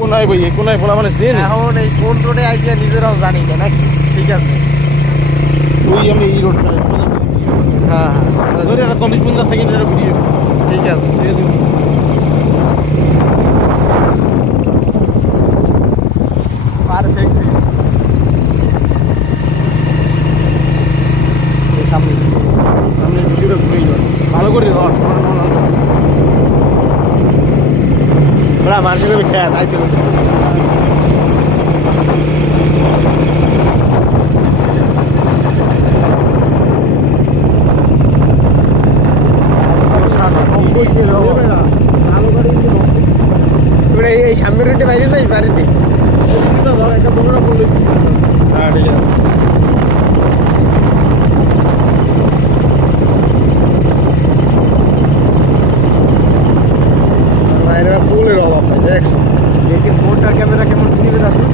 কোনায় ভাই কোনায় বলা মানে চেন এখন এই কোন রোডে আইসি নিজেরাও জানি না নাকি ঠিক আছে ওই আমি এই রোড হ্যাঁ হ্যাঁ ধরে একটা 40-50 সেকেন্ডের ভিডিও ঠিক আছে পারফেক্ট সামনে সামনে ভিডিওটা ঘুরেই যাবে ভালো করে রড ওরা মানুষের আমি খেয়াল আইছিল এই সামনের রোডে বাইরে যাই বাড়িতে হ্যাঁ ঠিক আছে বাইরে পুলের অভাব দেখছো দেখি ফোনটা ক্যামেরা কেমন ফিরে রাখবে